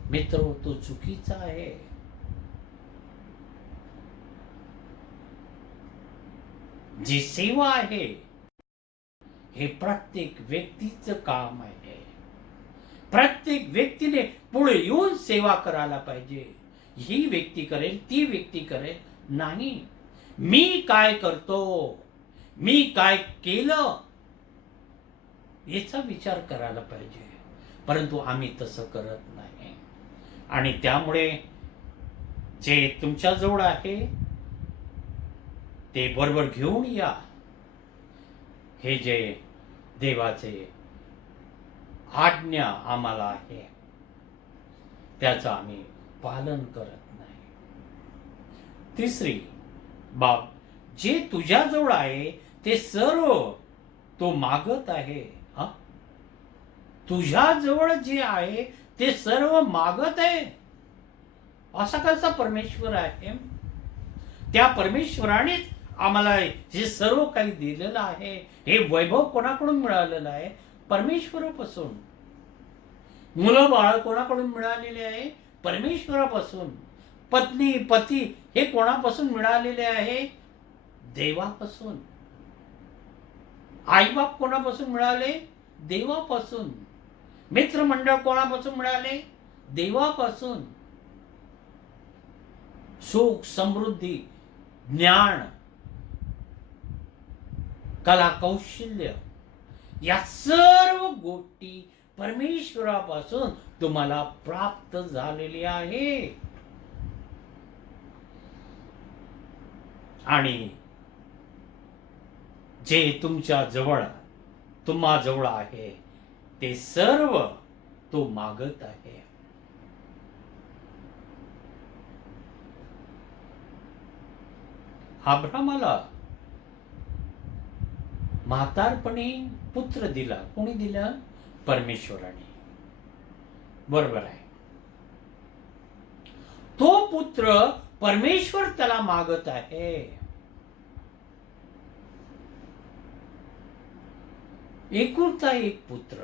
मित्र, तो चुकीचा आहे. जी सेवा आहे हे प्रत्येक व्यक्तीचं काम आहे. प्रत्येक व्यक्तीने पुढे येऊन सेवा करायला पाहिजे. ही व्यक्ती करेल, ती व्यक्ती करेल नाही. मी काय करतो, मी काय केलं याचा विचार करायला पाहिजे. परंतु आम्ही तसं करत नाही. आणि त्यामुळे जे तुमच्याजवळ आहे ते बरोबर घेऊन या. हे जे देवाचे आज्ञा आम्हाला आहे त्याचं आम्ही पालन करत नाही. तिसरी बाब, जे तुझ्याजवळ आहे ते सर्व तो मागत आहे. तुझ्याजवळ जे आहे ते सर्व मागत आहे. असा कसा परमेश्वर आहे? त्या परमेश्वरानेच आम्हाला हे सर्व काही दिलेलं आहे. हे वैभव कोणाकडून मिळालेलं आहे? परमेश्वरापासून. मुलं बाळ कोणाकडून मिळालेले आहे? परमेश्वरापासून. पत्नी पती हे कोणापासून मिळालेले आहे? देवापासून. आईबाप कोणापासून मिळाले? देवापासून. मित्रमंडळ कोणापासून मिळाले? देवापासून. सुख, समृद्धी, ज्ञान, कला, कौशल्य या सर्व गोष्टी परमेश्वरापासून तुम्हाला प्राप्त झालेली आहे. आणि जे तुमच्या जवळ तुम्हाजवळ आहे ते सर्व तो मागत आहे. अब्रामाला म्हातारपणी पुत्र दिला. कोणी दिला? परमेश्वराने. बरोबर आहे. तो पुत्र परमेश्वर त्याला मागत आहे. एकुलता एक पुत्र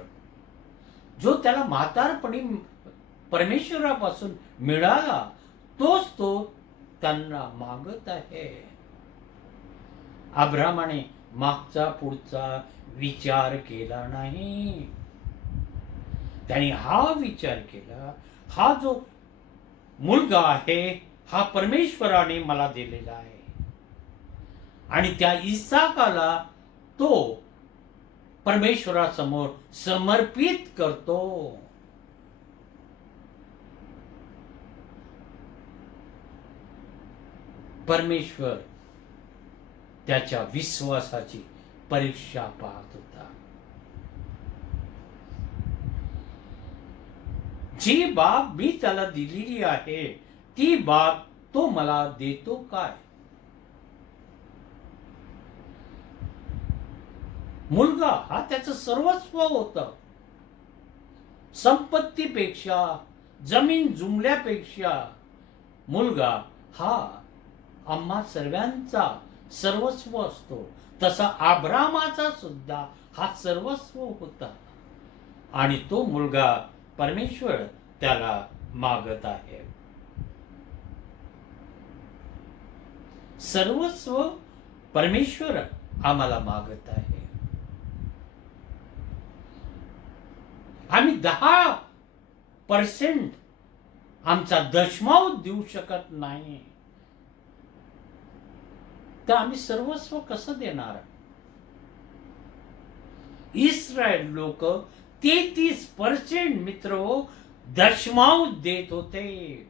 जो त्याला म्हातारपणी परमेश्वरापासून मिळाला तोच तो त्यांना मागत आहे. अब्रामाने मागचा पुढचा विचार केला नाही. त्याने हा विचार केला, हा जो मुलगा आहे हा परमेश्वराने मला दिलेला आहे. आणि त्या इसाकाला तो परमेश्वरासमोर समर्पित करतो. परमेश्वर त्याच्या विश्वासाची परीक्षा पाहत होता. जी बाब मी त्याला दिलेली आहे ती बाब तो मला देतो काय? मुलगा हा त्याचं सर्वस्व होतं. संपत्तीपेक्षा, जमीन जुमल्यापेक्षा मुलगा हा आम्हा सर्वांचा सर्वस्व असतो. तसा अब्रामाचा सुद्धा हा सर्वस्व होता. आणि तो मुलगा परमेश्वर त्याला मागत आहे. सर्वस्व परमेश्वर आम्हाला मागत आहे. आम्ही 10% आमचा दशमांश देऊ शकत नाही तर आम्ही सर्वस्व कसं देणार? इस्रायल लोक 33% मित्र दशमांश देत होते.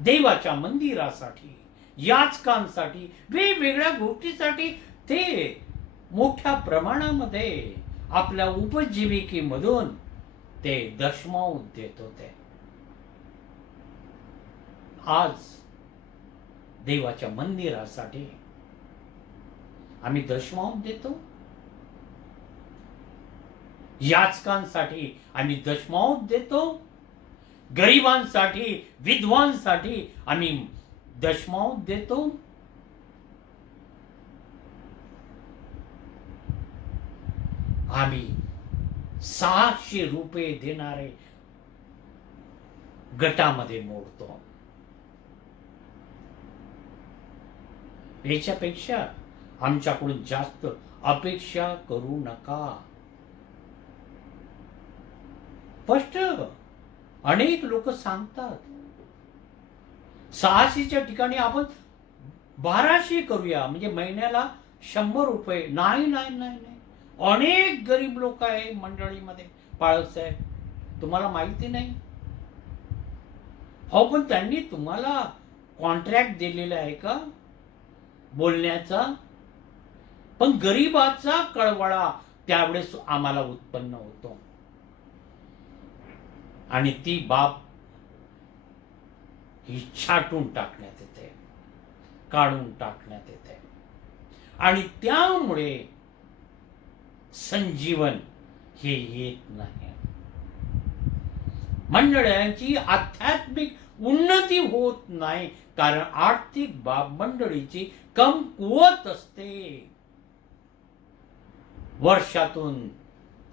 देवाच्या मंदिरासाठी, याचकांसाठी, वेगवेगळ्या गोष्टीसाठी ते मोठ्या प्रमाणामध्ये आपल्या उपजीविकेमधून ते दशमांश देत होते. आज देवाच्या मंदिरासाठी आम्ही दशमांश देतो. याचकांसाठी आम्ही दशमांश देतो. गरिबांसाठी, विधवांसाठी आम्ही दशमांश देतो. आम्ही 600 रुपये देणारे गटामध्ये मोडतो. याच्यापेक्षा आमच्याकडून जास्त अपेक्षा करू नका. स्पष्ट अनेक लोक सांगतात 600च्या ठिकाणी आपण 1200 करूया, म्हणजे महिन्याला 100 रुपये. नाही नाही नाही नाही, अनेक गरीब लोक आहे मंडळीमध्ये. पाळक साहेब, तुम्हाला माहिती नाही? हो, पण त्यांनी तुम्हाला कॉन्ट्रॅक्ट दिलेला आहे का बोलण्याचा? पण गरीबाचा कळवळा त्यावेळेस आम्हाला उत्पन्न होतो, आणि ती बाब ही छाटून टाकण्यात येते, काढून टाकण्यात येते, आणि त्यामुळे संजीवन हे येत नाही. मंडळांची आध्यात्मिक उन्नती होत नाही, कारण आर्थिक बाब मंडळीची कमकुवत असते. वर्षातून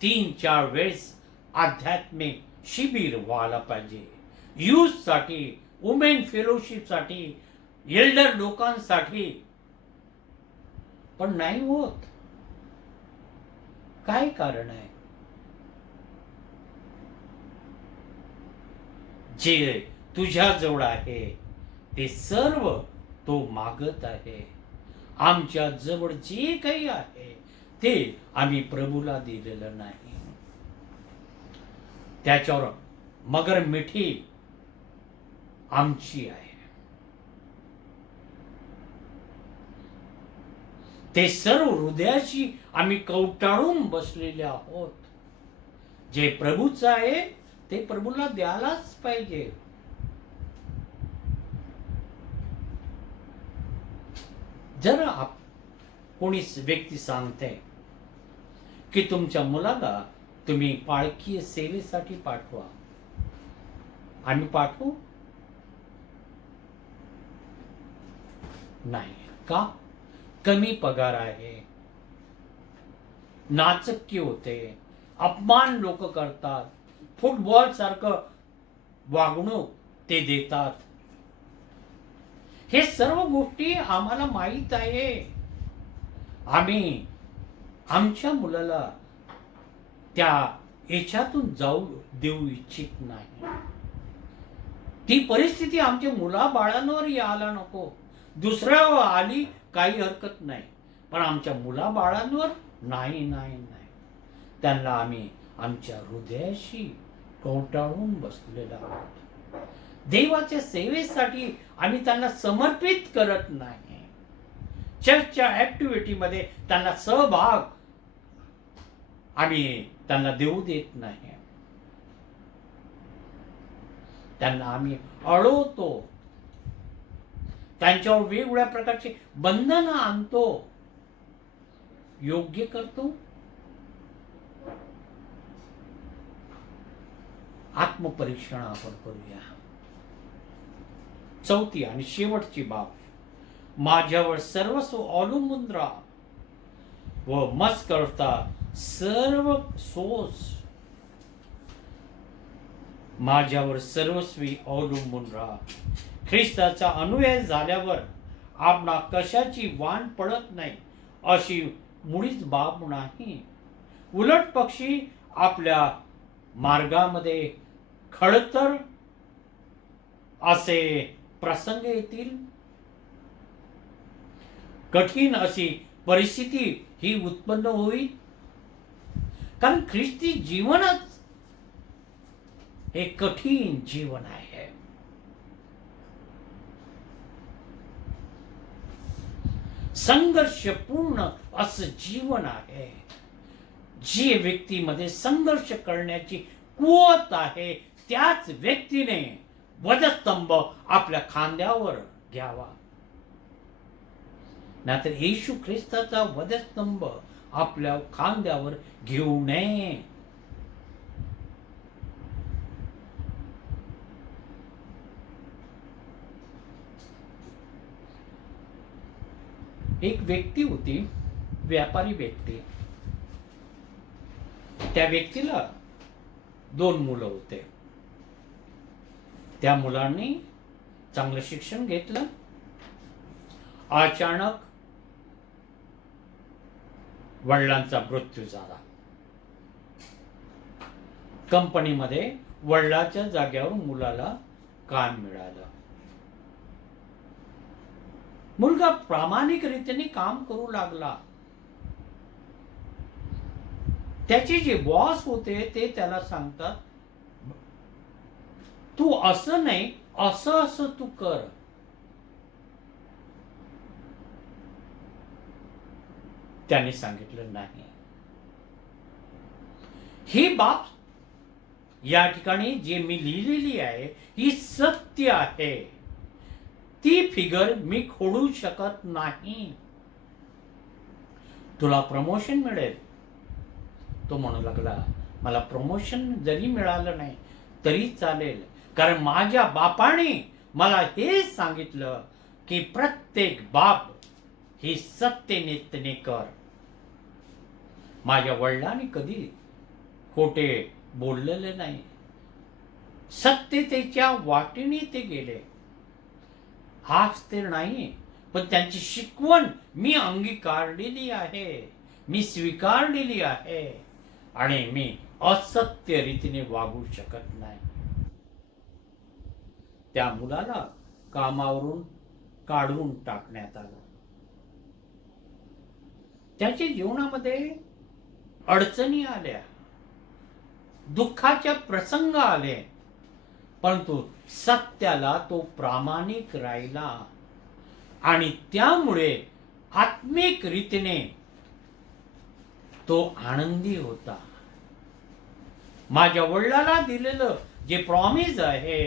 3-4 वेळेस आध्यात्मिक शिबिर व्हायला पाहिजे, युथ साठी, वुमेन फेलोशिप साठी, एल्डर लोकांसाठी, पण नाही होत. काय कारण आहे? जे तुझ्या जवळ आहे ते सर्व तो मागत आहे. आमच्या जवळ जे काही आहे ते आम्ही प्रभूला दिलेलं नाही. त्याच्यावर मगर मिठी आमची आहे. ते सर्व हृदयाशी आम्ही कवटाळून बसलेले आहोत. जे प्रभूचं आहे ते प्रभूला द्यायलाच पाहिजे. जर कोणी व्यक्ती सांगते की तुमच्या मुलाला तुम्ही पाळकीय सेवेसाठी पाठवा, आम्ही पाठवू नाही का? कमी पगार आहे, नाचक्की होते, अपमान लोक करतात, फुटबॉल सारखं वागणूक ते देतात. हे सर्व गोष्टी आम्हाला माहित आहे. आम्ही आमच्या मुलाला त्या याच्यातून जाऊ देऊ इच्छित नाही. ती परिस्थिती आमच्या मुलाबाळांवर यायला नको. दुसऱ्यावर आली काही हरकत नाही, पण आमच्या मुलाबाळांवर नाही नाही नाही. त्यांना आम्ही आमच्या हृदयाशी कवटाळून बसलेला आहोत. देवाच्या सेवेसाठी आम्ही त्यांना समर्पित करत नाही. चर्चच्या ऍक्टिव्हिटी मध्ये त्यांना सहभाग आम्ही त्यांना देऊ देत नाही. त्यांना आम्ही अडवतो, त्यांच्यावर वेगवेगळ्या प्रकारचे बंधन आणतो. योग्य करतो? आत्मपरीक्षण आपण करूया. 4थी आणि शेवटची बाब, माझ्यावर सर्वस्व अवलंबून राहा व मस करता सर्व सोस. माझ्यावर सर्वस्वी अवलंबून राहा. ख्रिस्ताचा अनुयायी झाल्यावर आपणा कशाची वाण पडत नाही अशी मुळीच बाब नाही. उलट पक्षी आपल्या मार्गामध्ये खडतर असे प्रसंग येतील. कठीण अशी परिस्थिती ही उत्पन्न होईल, कारण ख्रिस्ती जीवनच हे कठीण जीवन आहे. संघर्षपूर्ण असं जीवन आहे. जे व्यक्तीमध्ये संघर्ष करण्याची कुवत आहे त्याच व्यक्तीने वधस्तंभ आपल्या खांद्यावर घ्यावा. नाहीतर येशू ख्रिस्ताचा वधस्तंभ आपल्या खांद्यावर घेऊ नये. एक व्यक्ती होती, व्यापारी व्यक्ती. त्या व्यक्तीला 2 मुलं होते. त्या मुलांनी चांगलं शिक्षण घेतलं, अचानक वडिलांचा मृत्यू झाला. कंपनीमध्ये वडिलाच्या जागेवर मुलाला काम मिळालं. मुलगा प्रामाणिक रीतीने काम करू लागला. त्याचे जे बॉस होते ते त्याला सांगतात, तू असं नाही, असं असं तू कर. त्याने सांगितलं नाही. ही बाब या ठिकाणी जे मी लिहिलेली आहे ही सत्य आहे. ती फिगर मी खोडू शकत नाही. तुला प्रमोशन मिळेल. तो म्हणू लागला, मला प्रमोशन जरी मिळालं नाही तरी चालेल, कारण माझ्या बापाने मला हे सांगितलं की प्रत्येक बाप ही सत्यनिष्ठेने कर. माझ्या वडिलांनी कधी खोटे बोललेले नाही. सत्यतेच्या वाटेने ते गेले. हाच ते नाही, पण त्यांची शिकवण मी अंगीकारलेली आहे, मी स्वीकारलेली आहे आणि मी असत्य रीतीने वागू शकत नाही. त्या मुलाला कामावरून काढून टाकण्यात आलं. त्याच्या जीवनामध्ये अडचणी आल्या, दुःखाच्या प्रसंग आले, परंतु सत्याला तो प्रामाणिक राहिला आणि त्यामुळे आत्मिक रीतीने तो आनंदी होता. माझ्या वडिलाला दिलेलं जे प्रॉमिस आहे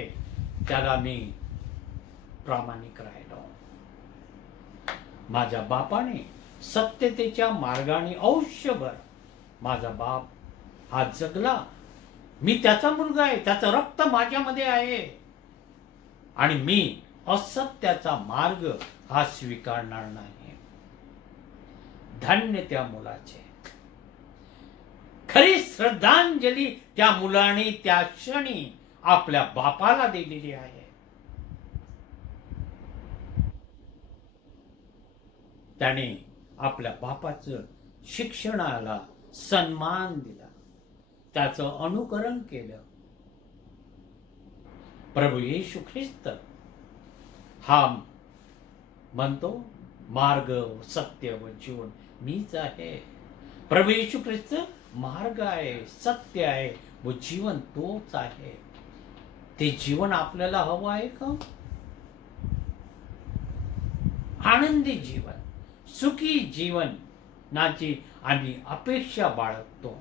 त्याला मी प्रामाणिक राहिलो. माझ्या बापाने सत्यतेच्या मार्गाने आयुष्यभर माझा बाप हा जगला. मी त्याचा मुलगा आहे, त्याचं रक्त माझ्यामध्ये आहे आणि मी असत्याचा मार्ग हा स्वीकारणार नाही. धन्य त्या मुलाचे. खरी श्रद्धांजली त्या मुलाने त्या क्षणी आपल्या बापाला दिलेली आहे. त्याने आपल्या बापाचं शिक्षणाला सन्मान दिला, त्याचं अनुकरण केलं. प्रभू येशू ख्रिस्त हा म्हणतो, मार्ग सत्य व जीवन मीच आहे. प्रभू येशू ख्रिस्त मार्ग आहे, सत्य आहे व जीवन तोच आहे. ते जीवन आपल्याला हवं आहे का? आनंदी जीवन, सुखी जीवनाची आम्ही अपेक्षा बाळगतो.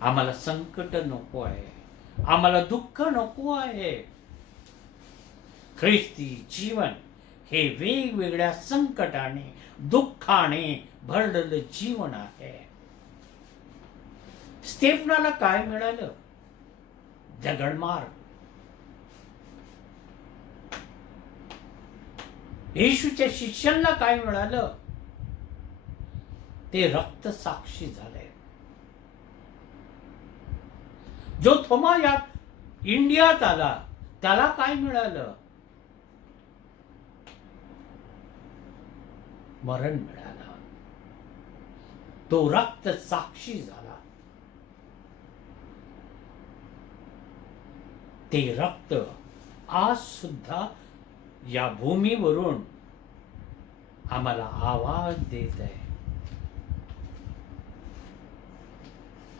आम्हाला संकट नको आहे, आम्हाला दुःख नको आहे. ख्रिस्ती जीवन हे वेगवेगळ्या संकटाने दुःखाने भरलेलं जीवन आहे. स्तेफनाला काय मिळालं? दगडमार. येशूच्या शिष्यांना काय मिळालं? ते रक्त साक्षी झाले. जो थोमा या इंडियात आला त्याला काय मिळालं? मरण मिळालं. तो रक्त साक्षी झाला. ते रक्त आज सुद्धा या भूमीवरून आम्हाला आवाज देत आहे.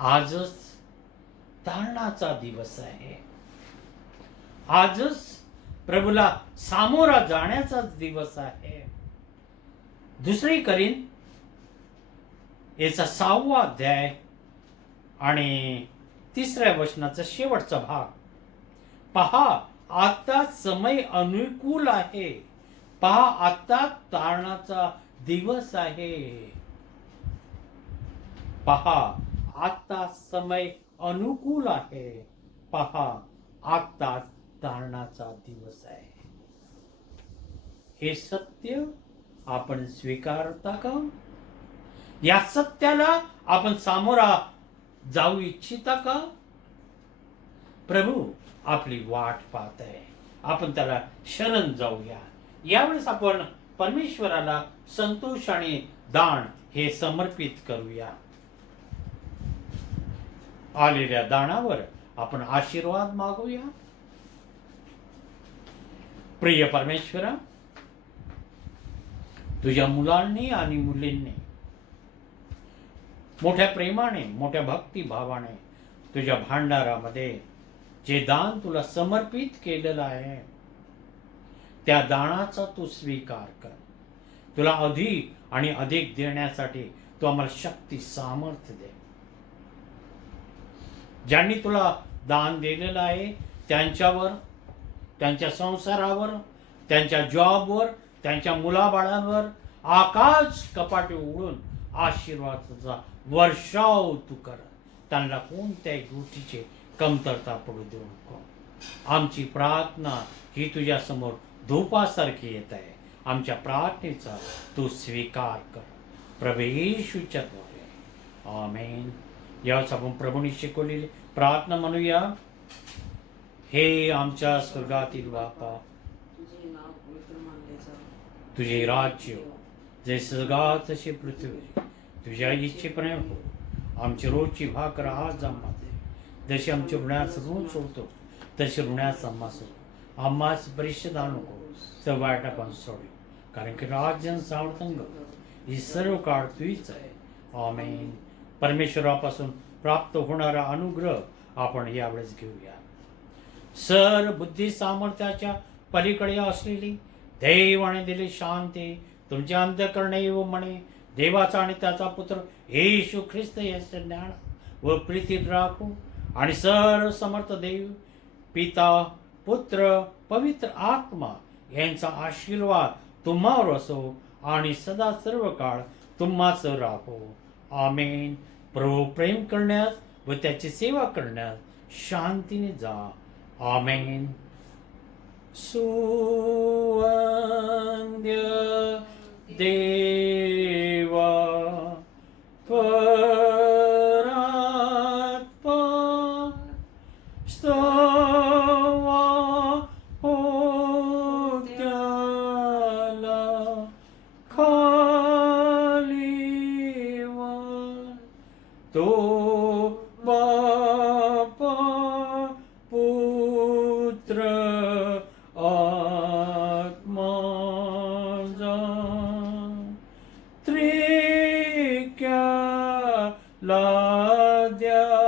आजच तारणाचा दिवस आहे. आजच प्रभूला सामोरा जाण्याचा दिवस आहे. दुसरी करीन याचा 6वा अध्याय आणि 3ऱ्या वचनाचा शेवटचा भाग. पहा, आता समय अनुकूल आहे. पहा, आता तारणाचा दिवस आहे. पहा, आता समय अनुकूल आहे. पहा, आता तारणाचा दिवस आहे. हे सत्य आपण स्वीकारता का? या सत्याला आपण सामोरा जाऊ इच्छिता का? प्रभू आपली वाट पाहत आहे. आपण त्याला शरण जाऊया. यावेळेस आपण परमेश्वराला संतोष आणि दान हे समर्पित करूया. आलेल्या दानावर आपण आशीर्वाद मागूया. प्रिय परमेश्वरा, तुझ्या मुलांनी आणि मुलींनी मोठ्या प्रेमाने, मोठ्या भक्तिभावाने तुझ्या भांडारामध्ये जे दान तुला समर्पित केलेलं आहे त्या दानाचा तू स्वीकार कर. तुला अधिक आणि अधिक देण्यासाठी तू आम्हाला शक्ती, सामर्थ्य दे. ज्यांनी तुला दान दिलेलं आहे त्यांच्यावर, त्यांच्या संसारावर, त्यांच्या जॉबवर, त्यांच्या मुलाबाळांवर आकाश कपाटे उघडून आशीर्वादाचा वर्षाव तू कर. त्यांना कोणत्याही गोष्टीची कमतरता पडू देऊ नको. आमची प्रार्थना ही तुझ्या समोर धूपासारखी येत आहे. आमच्या प्रार्थनेचा तू स्वीकार कर प्रभू येशूच्या द्वारे. आमेन. यावेळेस आपण प्रभूने शिकवलेली प्रार्थना म्हणूया. हे आमच्या स्वर्गातील बापा, तुझे नाव पवित्र मानले जावे. तुझे राज्य जे स्वर्गात तसे पृथ्वीवर तुझ्या इच्छेप्रमाणे हो. आमची रोजची भाकर आज आम्हाला दे. जशी आमच्या ऋणास ऋण सोडतो तसे ऋणास आम्हा सोड. आम्हास परिषद आणू नको तर वाईट आपण सोडू. कारण की राज्य सावतंग ही सर्व काळ तुझीच आहे. आमेन. परमेश्वरापासून प्राप्त होणारा अनुग्रह आपण यावेळेस घेऊया. सर बुद्धी सामर्थ्याच्या पलीकडे असलेली देवाने दिली शांती तुमच्या अंतःकरणे येऊ म्हणे. देवाचा आणि त्याचा पुत्र येशू ख्रिस्त याचे ज्ञान व प्रीतीत राखू आणि सर्व समर्थ देव पिता, पुत्र, पवित्र आत्मा यांचा आशीर्वाद तुम्हावर असो आणि सदा सर्व काळ तुम्हाच राहो. आमेन. प्रभू प्रेम करण्यास व त्याची सेवा करण्यास शांतीने जा. आमेन. सुवंद्य देवा परात्पर स्तवा होत्याला खालीवर तो बापा पुत्र आत्मा त्रिक्याला द्या